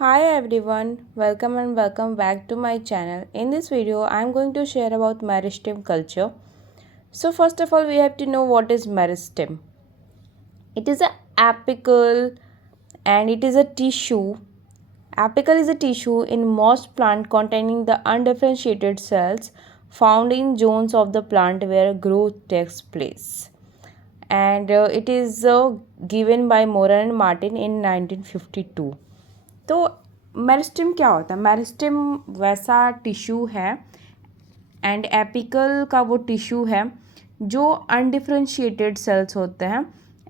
Hi everyone, welcome back to my channel. In this video, I am going to share about meristem culture. So first of all, we have to know what is meristem. It is a apical and it is a tissue. Apical is a tissue in most plant containing the undifferentiated cells found in zones of the plant where growth takes place. And it is given by Moran and Martin in 1952. तो meristem क्या होता है? Meristem वैसा tissue है and apical का वो tissue है जो अनडिफ्रेंशिएटेड सेल्स होते हैं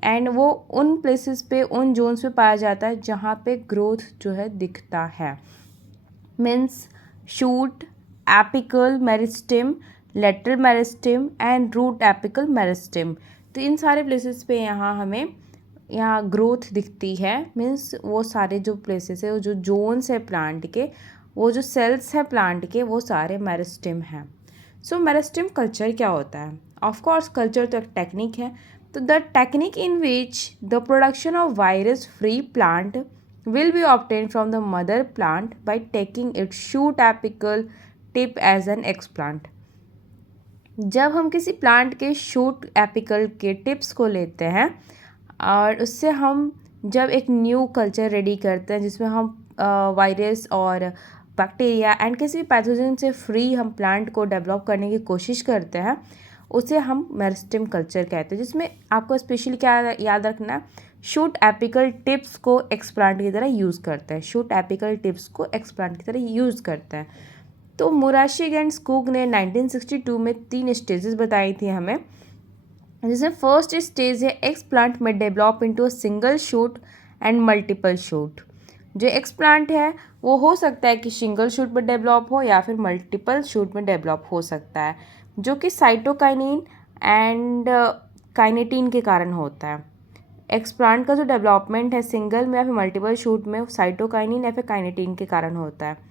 एंड वो उन प्लेसेस पे उन जोन्स पे पाया जाता है जहाँ पे ग्रोथ जो है दिखता है. Means shoot, apical meristem, lateral meristem and root apical meristem. तो इन सारे प्लेसेस पे यहाँ ग्रोथ दिखती है. मीन्स वो सारे जो प्लेसेस है, वो जो जोन्स है प्लांट के, वो जो सेल्स हैं प्लांट के, वो सारे मेरिस्टेम हैं. सो मेरिस्टेम कल्चर क्या होता है? ऑफ कोर्स कल्चर तो एक टेक्निक है. तो the technique in which the production of virus free plant will be obtained from the mother plant by taking its shoot apical tip as an explant. जब हम किसी प्लांट के shoot apical के tips को लेते हैं और उससे हम जब एक न्यू कल्चर रेडी करते हैं जिसमें हम वायरस और बैक्टीरिया एंड किसी भी पैथोजन से फ्री हम प्लांट को डेवलप करने की कोशिश करते हैं, उसे हम मेरिस्टेम कल्चर कहते हैं. जिसमें आपको स्पेशली क्या याद रखना है, शूट एपिकल टिप्स को एक्सप्लांट की तरह यूज़ करते हैं. शूट एपिकल टिप्स को एक्सप्लांट की तरह यूज़ करते हैं. तो मुराशिग एंड स्कूग ने 1962 में 3 स्टेजेस बताई थी हमें, जिसमें फर्स्ट स्टेज है एक्सप्लांट में develop into a single shoot and multiple shoot. जो एक्सप्लांट है वो हो सकता है कि सिंगल शूट में डेवलप हो या फिर मल्टीपल शूट में डेवलप हो सकता है, जो कि साइटोकाइनिन एंड काइनेटिन के कारण होता है. एक्सप्लांट का जो डेवलपमेंट है सिंगल में या फिर मल्टीपल शूट में, साइटोकाइनिन या फिर काइनेटिन के कारण होता है.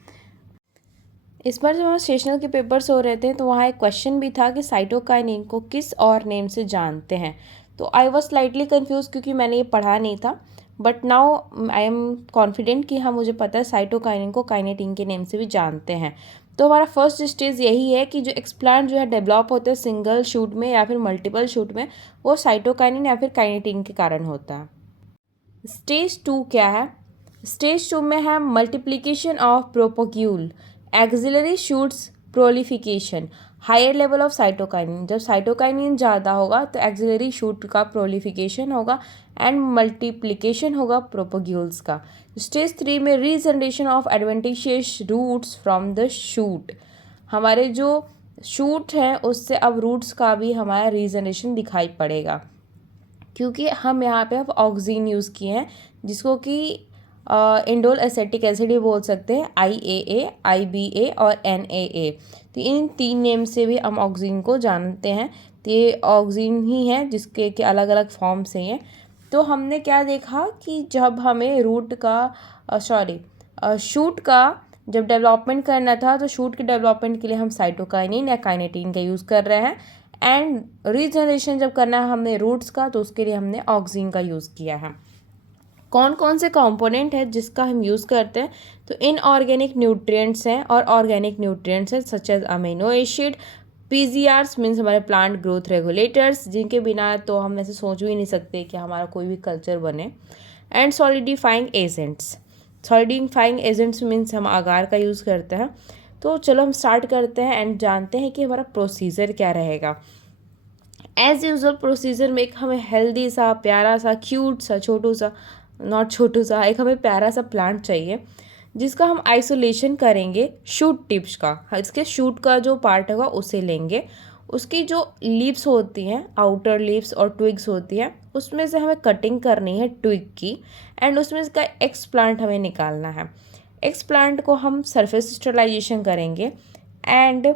इस बार जब वहाँ सेशनल के पेपर्स हो रहे थे तो वहाँ एक क्वेश्चन भी था कि साइटोकाइनिन को किस और नेम से जानते हैं. तो आई वॉज स्लाइटली कन्फ्यूज क्योंकि मैंने ये पढ़ा नहीं था. But now I am confident कि हाँ मुझे पता है साइटोकाइनिन को काइनेटिन के नेम से भी जानते हैं. तो हमारा फर्स्ट स्टेज यही है कि जो एक्सप्लांट जो है डेवलप होते हैं सिंगल शूट में या फिर मल्टीपल शूट में, वो साइटोकाइनिन या फिर काइनेटिन के कारण होता है. स्टेज 2 क्या है? स्टेज 2 में है multiplication of propagule, axillary shoots proliferation, higher level of cytokinin. जब साइटोकाइनिन ज़्यादा होगा तो एक्सिलरी शूट का प्रोलिफिकेशन होगा एंड मल्टीप्लिकेशन होगा प्रोपोग्यूल्स का. स्टेज 3 में regeneration of adventitious roots from the shoot. हमारे जो शूट हैं उससे अब रूट्स का भी हमारा रीजनरेशन दिखाई पड़ेगा, क्योंकि हम यहाँ पे अब ऑक्सीन यूज़ किए हैं जिसको कि इंडोल एसेटिक एसिड ही बोल सकते हैं, IAA, IBA और NAA. तो इन 3 नेम से भी हम ऑक्सीन को जानते हैं. तो ये ऑक्सीन ही है जिसके के अलग अलग फॉर्म्स हैं. तो हमने क्या देखा कि जब हमें शूट का जब डेवलपमेंट करना था तो शूट के डेवलपमेंट के लिए हम साइटोकाइनिन या काइनेटिन का यूज़ कर रहे हैं, एंड रीजनरेशन जब करना है हमने रूट्स का तो उसके लिए हमने ऑक्सीन का यूज़ किया है. कौन कौन से कंपोनेंट है जिसका हम यूज़ करते हैं? तो इनऑर्गेनिक न्यूट्रिएंट्स हैं और ऑर्गेनिक न्यूट्रिएंट्स हैं such as amino acid, PGRs means हमारे प्लांट ग्रोथ रेगुलेटर्स, जिनके बिना तो हम ऐसे सोच भी नहीं सकते कि हमारा कोई भी कल्चर बने, and solidifying agents. Solidifying agents means हम आगार का यूज़ करते हैं. तो चलो हम स्टार्ट करते हैं एंड जानते हैं कि हमारा प्रोसीजर क्या रहेगा. एज यूजल प्रोसीजर में एक हमें हेल्दी सा, प्यारा सा, क्यूट सा, एक हमें प्यारा सा प्लांट चाहिए जिसका हम आइसोलेशन करेंगे शूट टिप्स का. इसके शूट का जो पार्ट होगा उसे लेंगे, उसकी जो लीव्स होती हैं, आउटर लीव्स और ट्विग्स होती हैं, उसमें से हमें कटिंग करनी है ट्विग की, एंड उसमें इसका एक्स प्लांट हमें निकालना है. एक्स प्लांट को हम सरफेस स्टरलाइजेशन करेंगे एंड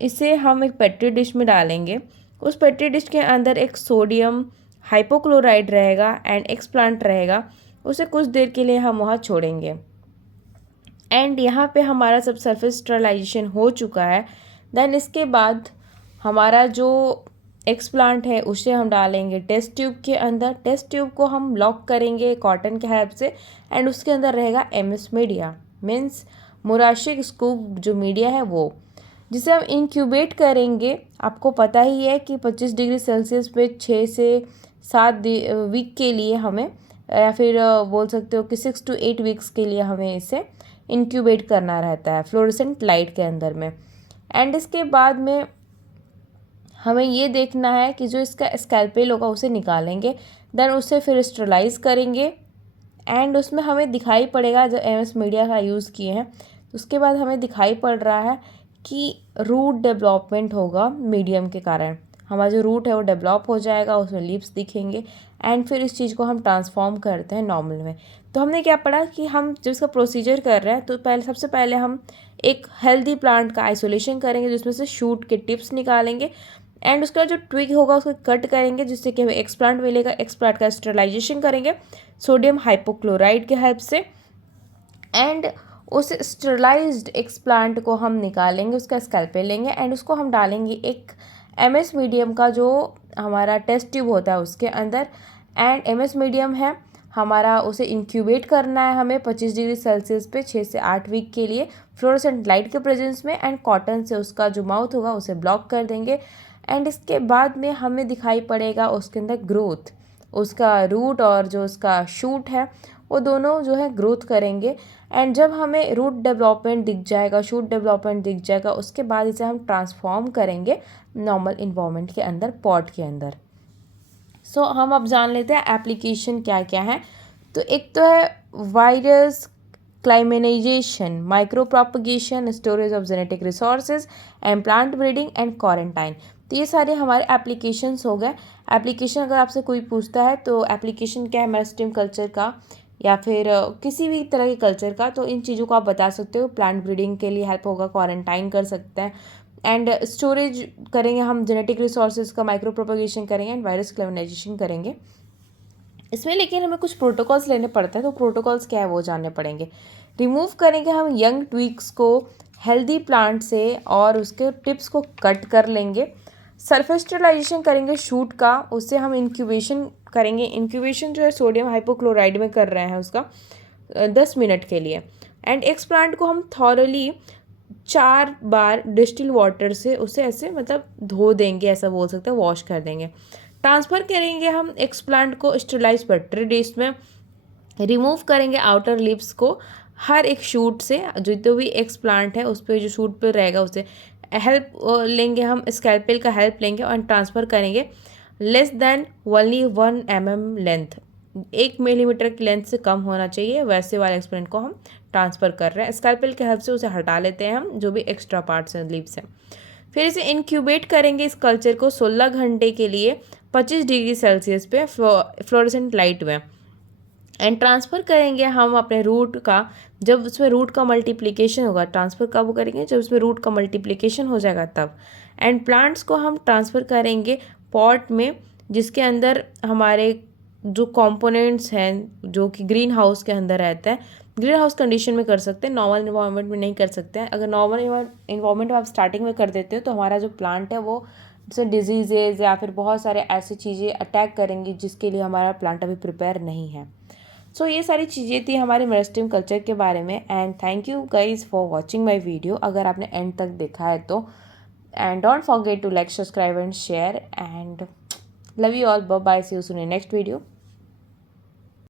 इसे हम एक पेट्री डिश में डालेंगे. उस पेट्री डिश के अंदर एक सोडियम हाइपोक्लोराइड रहेगा एंड एक्स प्लांट रहेगा. उसे कुछ देर के लिए हम वहाँ छोड़ेंगे एंड यहाँ पे हमारा सब सरफेस स्टरलाइजेशन हो चुका है. देन इसके बाद हमारा जो एक्सप्लांट है उसे हम डालेंगे टेस्ट ट्यूब के अंदर। टेस्ट ट्यूब को हम लॉक करेंगे कॉटन के हेल्प से एंड उसके अंदर रहेगा एमएस मीडिया, मीन्स मोराशिक स्कूप जो मीडिया है वो, जिसे हम इंक्यूबेट करेंगे। आपको पता ही है कि 25 डिग्री सेल्सियस पे 6 से 7 वीक के लिए हमें, या फिर बोल सकते हो कि 6 to 8 वीक्स के लिए हमें इसे इंक्यूबेट करना रहता है फ्लोरेसेंट लाइट के अंदर में। एंड इसके बाद में हमें ये देखना है कि जो इसका स्कैल्पेल होगा उसे निकालेंगे, देन उसे फिर स्टरलाइज करेंगे एंड उसमें हमें दिखाई पड़ेगा, जो एमएस मीडिया का यूज़ किए हैं तो उसके बाद हमें दिखाई पड़ रहा है कि रूट डेवलपमेंट होगा मीडियम के कारण। हमारा जो रूट है वो डेवलप हो जाएगा, उसमें लीव्स दिखेंगे एंड फिर इस चीज़ को हम ट्रांसफॉर्म करते हैं नॉर्मल में। तो हमने क्या पढ़ा कि हम जब इसका प्रोसीजर कर रहे हैं तो सबसे पहले हम एक हेल्दी प्लांट का आइसोलेशन करेंगे, जिसमें से शूट के टिप्स निकालेंगे एंड उसका जो ट्विग होगा उसको कट करेंगे, जिससे कि हमें एक्सप्लांट मिलेगा। एक्सप्लांट का स्टरलाइजेशन करेंगे सोडियम हाइपोक्लोराइड के हेल्प से एंड उस स्टरलाइज्ड एक्सप्लांट को हम निकालेंगे, उसका स्कैल्पेल लेंगे एंड उसको हम डालेंगे एक एमएस मीडियम का जो हमारा टेस्ट ट्यूब होता है उसके अंदर। एंड एमएस मीडियम है हमारा, उसे इंक्यूबेट करना है हमें 25 डिग्री सेल्सियस पे 6 से 8 वीक के लिए फ्लोरेसेंट लाइट के प्रेजेंस में। एंड कॉटन से उसका जो माउथ होगा उसे ब्लॉक कर देंगे एंड इसके बाद में हमें दिखाई पड़ेगा उसके अंदर ग्रोथ, उसका रूट और जो उसका शूट है वो दोनों जो है ग्रोथ करेंगे। एंड जब हमें रूट डेवलपमेंट दिख जाएगा, शूट डेवलपमेंट दिख जाएगा, उसके बाद इसे हम ट्रांसफॉर्म करेंगे नॉर्मल इन्वायरमेंट के अंदर, पॉट के अंदर। सो हम अब जान लेते हैं एप्लीकेशन क्या क्या है। तो एक तो है virus elimination, micro propagation, storage of genetic resources and plant breeding and quarantine. तो ये सारे हमारे एप्लीकेशंस हो गए। एप्लीकेशन अगर आपसे कोई पूछता है तो एप्लीकेशन क्या है मेरिस्टेम कल्चर का या फिर किसी भी तरह के कल्चर का, तो इन चीज़ों को आप बता सकते हो। प्लांट ब्रीडिंग के लिए हेल्प होगा, क्वारंटाइन कर सकते हैं एंड स्टोरेज करेंगे हम जेनेटिक रिसोर्सेज का, माइक्रो प्रोपगेशन करेंगे एंड वायरस क्लाइमेनाइजेशन करेंगे इसमें। लेकिन हमें कुछ प्रोटोकॉल्स लेने पड़ते हैं, तो प्रोटोकॉल्स क्या है वो जानने पड़ेंगे। रिमूव करेंगे हम यंग ट्विग्स को हेल्दी प्लांट से और उसके टिप्स को कट कर लेंगे। सरफेस स्टरलाइजेशन करेंगे शूट का, उससे हम इंक्यूबेशन करेंगे। इंक्यूबेशन जो है सोडियम हाइपोक्लोराइड में कर रहे हैं उसका 10 मिनट के लिए। एंड एक्स प्लांट को हम थॉरली 4 बार डिस्टिल वाटर से उसे ऐसे मतलब धो देंगे, ऐसा बोल सकते हैं, वॉश कर देंगे। ट्रांसफ़र करेंगे हम एक्स प्लांट को स्टरलाइज पेट्री डिश में। रिमूव करेंगे आउटर लिप्स को हर एक शूट से, जो भी एक्स प्लांट है उस पर जो शूट पे रहेगा उसे हेल्प लेंगे हम, स्कैल्पेल का हेल्प लेंगे और ट्रांसफ़र करेंगे less than only 1 mm length, 1 millimetre की लेंथ से कम होना चाहिए, वैसे वाले एक्सप्लांट को हम ट्रांसफ़र कर रहे हैं। स्कैल्पेल के हेल्प से उसे हटा लेते हैं हम, जो भी एक्स्ट्रा पार्ट्स हैं लीव्स हैं। फिर इसे इंक्यूबेट करेंगे इस कल्चर को 16 घंटे के लिए 25 डिग्री सेल्सियस पे फ्लोरेसेंट लाइट में। एंड ट्रांसफ़र करेंगे हम अपने रूट का, जब उसमें रूट का मल्टीप्लिकेशन होगा। ट्रांसफ़र कब करेंगे? जब उसमें रूट का मल्टीप्लिकेशन हो जाएगा तब। एंड प्लांट्स को हम ट्रांसफ़र करेंगे पॉट में, जिसके अंदर हमारे जो कंपोनेंट्स हैं जो कि ग्रीन हाउस के अंदर रहते हैं। ग्रीन हाउस कंडीशन में कर सकते हैं, नॉर्मल इन्वायरमेंट में नहीं कर सकते हैं। अगर नॉर्मल इन्वायरमेंट में आप स्टार्टिंग में कर देते हो तो हमारा जो प्लांट है वो जैसे डिजीज़ेज या फिर बहुत सारे ऐसी चीज़ें अटैक करेंगी जिसके लिए हमारा प्लांट अभी प्रिपेयर नहीं है। सो ये सारी चीज़ें थी हमारे मेरिस्टेम कल्चर के बारे में। And thank you guys for watching my video, अगर आपने एंड तक देखा है तो। And don't forget to like, subscribe and share and love you all, bye bye, see you soon in next video.